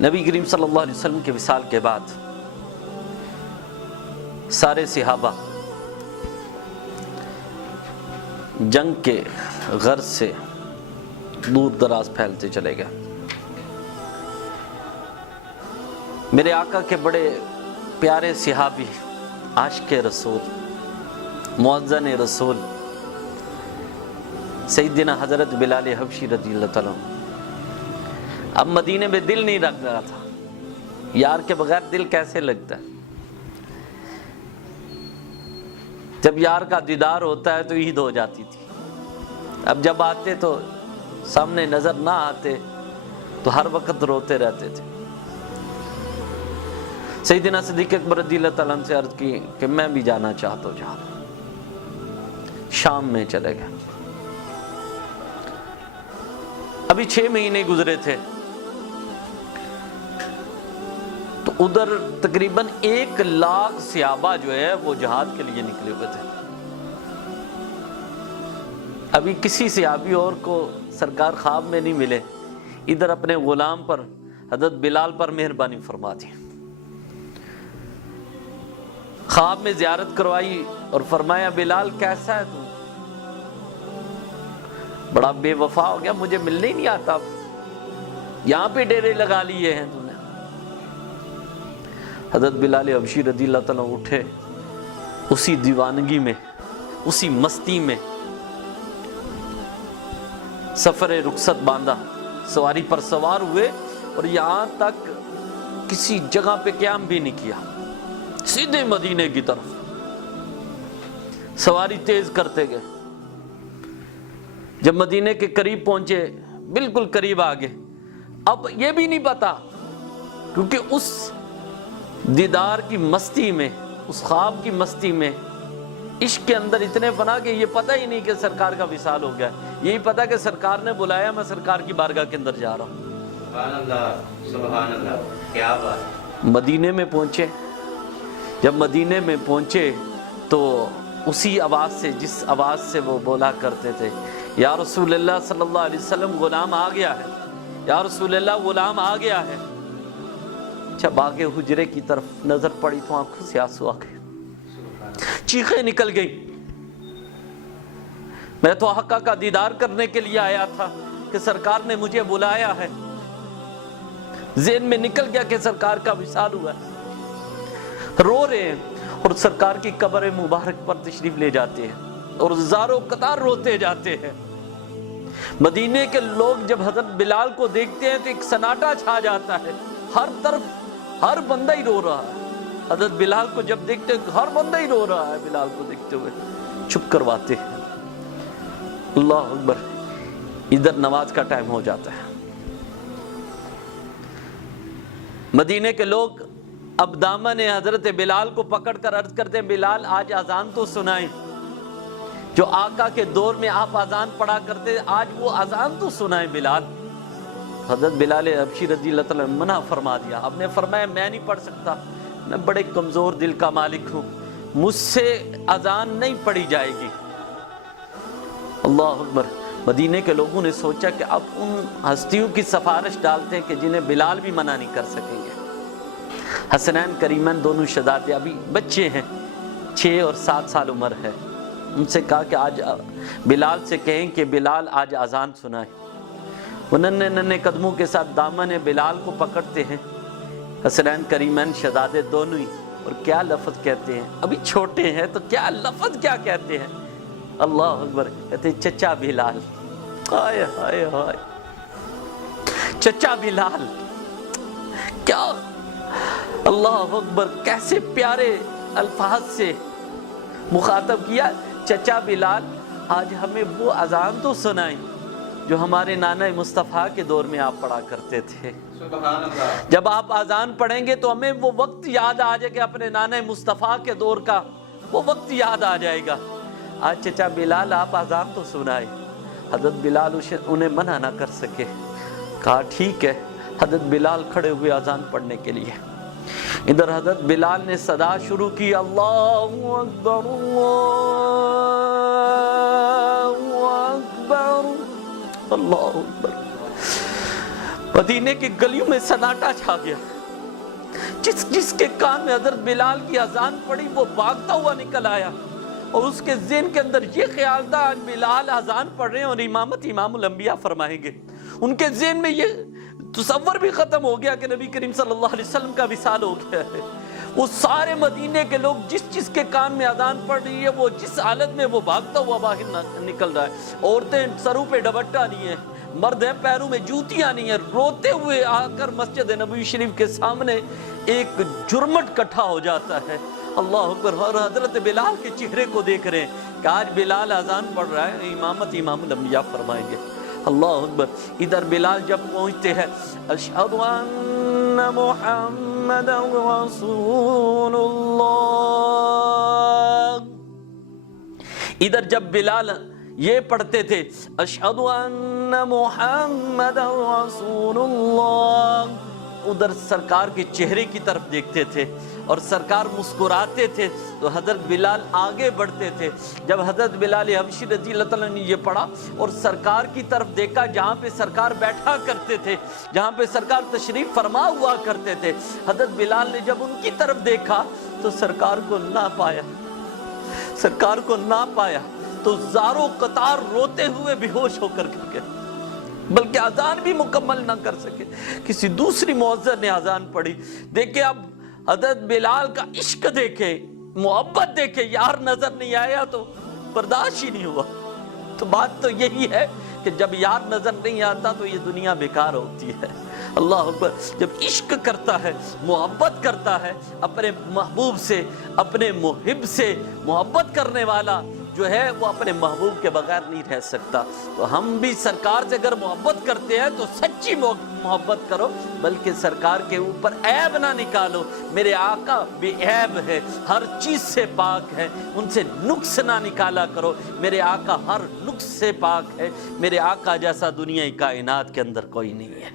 نبی کریم صلی اللہ علیہ وسلم کے وصال کے بعد سارے صحابہ جنگ کے غرض سے دور دراز پھیلتے چلے گئے۔ میرے آقا کے بڑے پیارے صحابی، عاشق رسول، مؤذن رسول سیدنا حضرت بلال حبشی رضی اللہ تعالیٰ عنہ، اب مدینے میں دل نہیں لگ رہا تھا۔ یار کے بغیر دل کیسے لگتا ہے؟ جب یار کا دیدار ہوتا ہے تو عید ہو جاتی تھی، اب جب آتے تو سامنے نظر نہ آتے تو ہر وقت روتے رہتے تھے۔ سیدنا صدیق اکبر رضی اللہ تعالیٰ عنہ سے عرض کی کہ میں بھی جانا چاہتا ہوں جہاں۔ شام میں چلے گئے۔ ابھی 6 مہینے گزرے تھے تو ادھر تقریباً 1 لاکھ صحابہ جو ہے وہ جہاد کے لیے نکلے ہوئے تھے۔ ابھی کسی صحابی اور کو سرکار خواب میں نہیں ملے، ادھر اپنے غلام پر حضرت بلال پر مہربانی فرما دی۔ خواب میں زیارت کروائی اور فرمایا بلال کیسا ہے تو؟ بڑا بے وفا ہو گیا، مجھے ملنے ہی نہیں آتا، یہاں پہ ڈیرے لگا لیے ہیں تم نے۔ حضرت بلال حبشی رضی اللہ تعالیٰ اٹھے، اسی دیوانگی میں، اسی مستی میں سفر رخصت باندھا، سواری پر سوار ہوئے اور یہاں تک کسی جگہ پہ قیام بھی نہیں کیا، سیدھے مدینے کی طرف سواری تیز کرتے گئے۔ جب مدینے کے قریب پہنچے، بالکل قریب آگے، اب یہ بھی نہیں پتا، کیونکہ اس دیدار کی مستی میں، اس خواب کی مستی میں، عشق کے اندر اتنے فنا کہ یہ پتہ ہی نہیں کہ سرکار کا وصال ہو گیا، یہی پتا کہ سرکار نے بلایا، میں سرکار کی بارگاہ کے اندر جا رہا ہوں۔ سبحان اللہ، سبحان اللہ، کیا بات۔ مدینے میں پہنچے، جب مدینے میں پہنچے تو اسی آواز سے، جس آواز سے وہ بولا کرتے تھے، یا رسول اللہ صلی اللہ علیہ وسلم غلام آ گیا ہے، یا رسول اللہ غلام آ گیا ہے۔ جب آگے حجرے کی طرف نظر پڑی تو آنکھوں سے آنسو آ گئے، چیخیں نکل گئی۔ میں تو آقا کا دیدار کرنے کے لیے آیا تھا کہ سرکار نے مجھے بلایا ہے، ذہن میں نکل گیا کہ سرکار کا وصال ہوا ہے۔ رو رہے ہیں اور سرکار کی قبر مبارک پر تشریف لے جاتے ہیں اور زاروں قطار روتے جاتے ہیں۔ مدینے کے لوگ جب حضرت بلال کو دیکھتے ہیں تو ایک سناٹا چھا جاتا ہے، ہر طرف ہر بندہ ہی رو رہا ہے۔ حضرت بلال کو جب دیکھتے ہیں ہر بندہ ہی رو رہا ہے، بلال کو دیکھتے ہوئے چپ کرواتے ہیں۔ اللہ اکبر، ادھر نماز کا ٹائم ہو جاتا ہے۔ مدینے کے لوگ اب دامن حضرت بلال کو پکڑ کر عرض کرتے ہیں بلال آج اذان تو سنائیں، جو آقا کے دور میں آپ اذان پڑھا کرتے آج وہ اذان تو سنائیں بلال۔ حضرت بلال حبشی رضی اللہ تعالیٰ منع فرما دیا، آپ نے فرمایا میں نہیں پڑھ سکتا، میں بڑے کمزور دل کا مالک ہوں، مجھ سے اذان نہیں پڑھی جائے گی۔ اللہ اکبر، مدینے کے لوگوں نے سوچا کہ اب ان ہستیوں کی سفارش ڈالتے ہیں کہ جنہیں بلال بھی منع نہیں کر سکیں گے۔ حسنین کریمین دونوں شہزادے ابھی بچے ہیں، 6 اور 7 سال عمر ہے، ان سے کہا کہ آج بلال سے کہیں کہ بلال آج اذان سنائے۔ وہ ننھے ننھے قدموں کے ساتھ دامن بلال کو پکڑتے ہیں، حسنین کریمین شہزادے دونوں ہی، اور کیا لفظ کہتے ہیں، ابھی چھوٹے ہیں تو کیا لفظ کیا کہتے ہیں، اللہ اکبر، کہتے ہیں چچا بلال، ہائے ہائے ہائے، چچا بلال، کیا اللہ اکبر، کیسے پیارے الفاظ سے مخاطب کیا، چچا بلال آج ہمیں وہ اذان تو سنائیں جو ہمارے نانا مصطفیٰ کے دور میں آپ پڑھا کرتے تھے۔ سبحان اللہ۔ جب آپ اذان پڑھیں گے تو ہمیں وہ وقت یاد آ جائے گا، اپنے نانا مصطفیٰ کے دور کا وہ وقت یاد آ جائے گا۔ آج چچا بلال آپ اذان تو سنائے۔ حضرت بلال انہیں منع نہ کر سکے، کہا ٹھیک ہے۔ حضرت بلال کھڑے ہوئے اذان پڑھنے کے لیے، ادھر حضرت بلال نے صدا شروع کی، اللہ اکبر اللہ اکبر اللہ اکبر۔ مدینے کی گلیوں میں سناٹا چھا گیا. جس کے کان میں حضرت بلال کی اذان پڑی وہ بھاگتا ہوا نکل آیا اور اس کے ذہن کے اندر یہ خیال تھا آج بلال اذان پڑھ رہے ہیں اور امامت امام الانبیاء فرمائیں گے. ان کے ذہن میں یہ تصور بھی ختم ہو گیا کہ نبی کریم صلی اللہ علیہ وسلم کا وصال ہو گیا ہے. وہ سارے مدینے کے لوگ جس کے کان میں اذان پڑھ رہی ہے وہ جس حالت میں وہ بھاگتا ہوا باہر نکل رہا ہے. عورتیں سروں پہ ڈبٹا نہیں ہیں, مرد ہیں پیروں میں جوتیاں نہیں ہیں, روتے ہوئے آ کر مسجد نبوی شریف کے سامنے ایک جرمٹ کٹھا ہو جاتا ہے. اللہ اکبر. اور حضرت بلال کے چہرے کو دیکھ رہے ہیں کہ آج بلال اذان پڑھ رہا ہے, امامت امام الانبیاء فرمائیں گے. اللہ اکبر. ادھر بلال جب پہنچتے ہیں اشہد ان محمد رسول اللہ, ادھر جب بلال یہ پڑھتے تھے اشہد ان محمد رسول اللہ, ادھر سرکار کے چہرے کی طرف دیکھتے تھے اور سرکار مسکراتے تھے تو حضرت بلال آگے بڑھتے تھے. جب حضرت بلال حبشی رضی اللہ تعالیٰ نے یہ پڑھا اور سرکار کی طرف دیکھا جہاں پہ سرکار بیٹھا کرتے تھے, جہاں پہ سرکار تشریف فرما ہوا کرتے تھے, حضرت بلال نے جب ان کی طرف دیکھا تو سرکار کو نہ پایا, سرکار کو نہ پایا تو زاروں قطار روتے ہوئے بے ہوش ہو کر گئے, بلکہ اذان بھی مکمل نہ کر سکے. کسی دوسری مؤذن نے اذان پڑھی. دیکھیں اب حضرت بلال کا عشق دیکھے, محبت دیکھے, یار نظر نہیں آیا تو برداشت ہی نہیں ہوا. تو بات تو یہی ہے کہ جب یار نظر نہیں آتا تو یہ دنیا بیکار ہوتی ہے. اللہ اکبر. جب عشق کرتا ہے, محبت کرتا ہے اپنے محبوب سے, اپنے محب سے, محبت کرنے والا جو ہے وہ اپنے محبوب کے بغیر نہیں رہ سکتا. تو ہم بھی سرکار سے اگر محبت کرتے ہیں تو سچی محبت کرو, بلکہ سرکار کے اوپر عیب نہ نکالو. میرے آقا بے عیب ہے, ہر چیز سے پاک ہے, ان سے نقص نہ نکالا کرو. میرے آقا ہر نقص سے پاک ہے. میرے آقا جیسا دنیا کائنات کے اندر کوئی نہیں ہے.